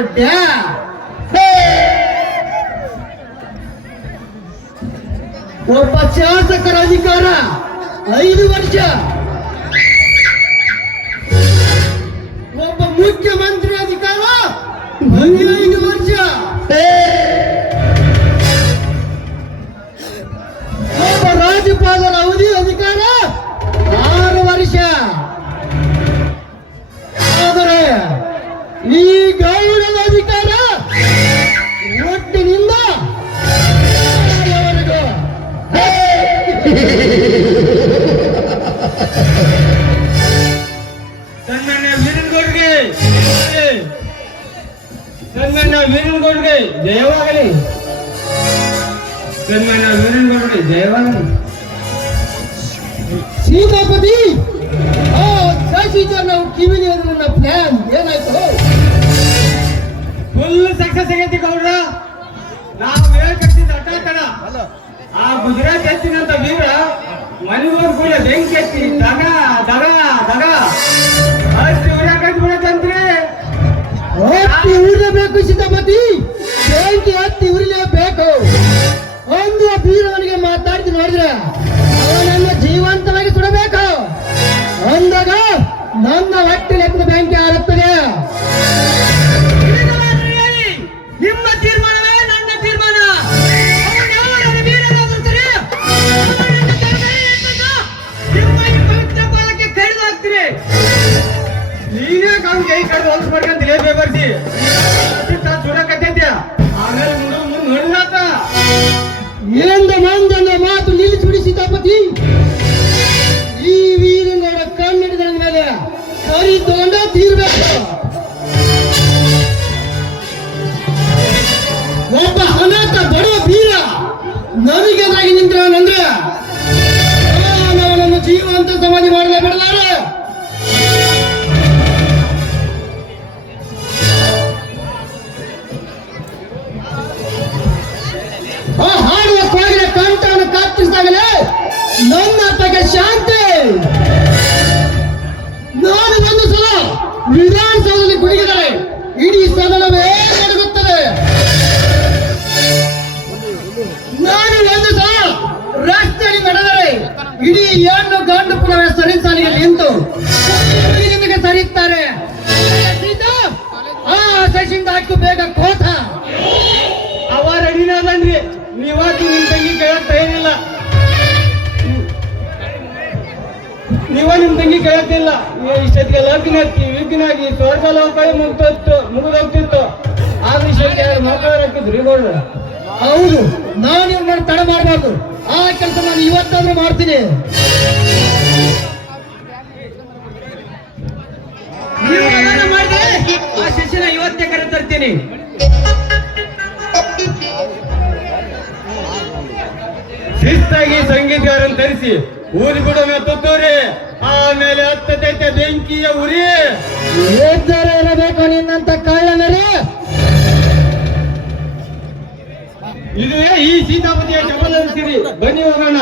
ಹೊರಟ್ಯಾ? ಒಬ್ಬ ಶಾಸಕರ ಅಧಿಕಾರ 5 ವರ್ಷ, ಒಬ್ಬ ಮುಖ್ಯಮಂತ್ರಿ ಅಧಿಕಾರ 15 ವರ್ಷ, ಒಬ್ಬ ರಾಜ್ಯಪಾಲರ ಅವಧಿ ಅಧಿಕಾರ 6 ವರ್ಷ. ಆದರೆ ಈ ಗೌಡನ ಅಧಿಕಾರ ಒಟ್ಟಿನಿಂದ ಸನ್ಮಾನ್ಯ ವೀರನಗೌಡರಿಗೆ ಜಯವಾಗಲಿ. ಸನ್ಮಾನ್ಯ ವೀರನಗೌಡರಿಗೆ ಜಯವಾಗಲಿ. ಸೀತಾಪತಿ ನಾವು ಕಿವಿಲಿ ನನ್ನ ಪ್ಲಾನ್ ಏನಾಯ್ತು? ಫುಲ್ ಸಕ್ಸಸ್ ಆಗೈತಿ ಗೌಡ್ರ. ನಾವು ಹೇಳ್ಕಟ್ಟಿದ್ದ ಅಟಾತಡ ಆ ಗುಜರಾತ್ ಎತ್ತಿನಂತ ವೀರ ಮನೆಗೋರ್ ಕೂಡ ಬೆಂಕಿ ಎತ್ತಿ ದಗ ದಗ ದಗ ಅಷ್ಟು ಉರಿಯಾಕೈತಿ ಬಿಡತ್ತಂತ್ರಿ. ಹತ್ತಿ ಉರಿಲೇಬೇಕು ಸೀತಾಪತಿ, ಬೆಂಕಿ ಹತ್ತಿ ಉರಿಲೇಬೇಕು. ಒಂದು ವೀರವನಿಗೆ ಮಾತಾಡ್ತಿ ನೋಡಿದ್ರೆ ಅವನನ್ನು ಜೀವಂತವಾಗಿ ಸುಡಬೇಕು. ಅಂದಾಗ ನನ್ನ ಹೊಟ್ಟೆಲೆತ್ತಿನ ಬೆಂಕಿ ಆರುತ್ತದೆ. ನಿಮ್ಮ ತೀರ್ಮಾನವೇ ನನ್ನ ತೀರ್ಮಾನ. ನಿಮ್ಮ ಈ ಪವಿತ್ರ ಪಾಲಕ್ಕೆ ಕಡಿದು ಹಾಕ್ತೀರಿ. ನೀನೇ ಕಾವು ಕೈ ಕಡಿದು ಹೊಲ್ಸ್ಬೇಕಂತ ಬೇಬರ್ಸಿ ಸುಡಕತ್ತೈತ್ಯ. ಆಮೇಲೆ ಮುಂದೆ ನೋಡಿದಾತ ಎಂದ ಮಂದನ ಮಾತು ನಿಲ್ಲಿಸಿಬಿಡಿ ಸೀತಾಪತಿ. ಈ ವೀರನಗೌಡ ಕಣ್ಣಿಡಿದ ಮೇಲೆ ಕರಿ ತಗೊಂಡ ತೀರ್ಬೇಕು. ಒಬ್ಬ ಅನಾಥ ಬಡ ವೀರ ನನಗೆದಾಗಿ ನಿಂತಿರೋನಂದ್ರೆ ಅವನನ್ನು ಜೀವಂತ ಸಮಾಧಿ ಮಾಡಲೇ ಬಿಡಲಾರೆ. ಆ ಹಾಡುವ ಕೋಗಿಲ ಕಂಠವನ್ನು ಕತ್ತರಿಸಿದಾಗಲೇ ನನ್ನ ಅಪ್ಪಗೆ ಶಾಂತಿ. ನಾನು ಒಂದು ಸಲ ವಿಧಾನಸೌಧದಲ್ಲಿ ಕುಣಿದರೆ ಇಡೀ ಸದನವೇ ನಡುಗುತ್ತದೆ. ನಾನು ಒಂದು ಸಲ ರಸ್ತೆಯಲ್ಲಿ ನಡೆದರೆ ಇಡೀ ಹೆಣ್ಣು ಗಂಡು ಪುನಃ ಸರಿ ಸಾಲಿಗೆ ನಿಂತು ಸರಿಯುತ್ತಾರೆ. ಆ ಸಸಿಂದ ಹಾಕಿ ಬೇಗ ಕೋತ ಅವರ ಅಡಿನಾದನ್ರಿ. ನೀವಾತು ನಿಮ್ ತಂಗಿ ಕೇಳಕ್ ಏನಿಲ್ಲ, ನಿಮ್ ತಂಗಿ ಕೇಳಕ್ತಿಲ್ಲ. ಇಷ್ಟೊತ್ತಿಗೆ ಲಗ್ನಾಗಿ ಸ್ವರ್ಗ ಲೋಕ ಮುಗಿದೋಗ್ತಿತ್ತು. ಆ ವಿಷಯಕ್ಕೆ ಯಾರು ಮಾತಾಡಕ್ಕಿದ್ರು ಗೋಳ್ರ. ಹೌದು, ನಾನು ಇವ್ರನ್ನ ತಡ ಮಾಡಬಾರ್ದು. ಆ ಕೆಲಸ ನಾನು ಇವತ್ತಾದ್ರೂ ಮಾಡ್ತೀನಿ. ನೀವು ಮಾಡಿದ್ರೆ ಆ ಶಿಷ್ಯನ ಇವತ್ತೇ ಕರೆ ತರ್ತೀನಿ. ಶಿಸ್ತಾಗಿ ಸಂಗೀತಗಾರನ್ ತರಿಸಿ ಊರಿ ಬಿಡೋಣ ತುತ್ತೂರಿ. ಆಮೇಲೆ ಹತ್ತತೈತೆ ಬೆಂಕಿಯ ಉರಿ. ಎದ್ದರೆ ಇರಬೇಕು ನಿನ್ನಂತ ಕಳ್ಳನರೇ. ಇದುವೇ ಈ ಸೀತಾಪತಿಯ ಚಮಲ ಸಿರಿ. ಬನ್ನಿ ಹೋಗೋಣ.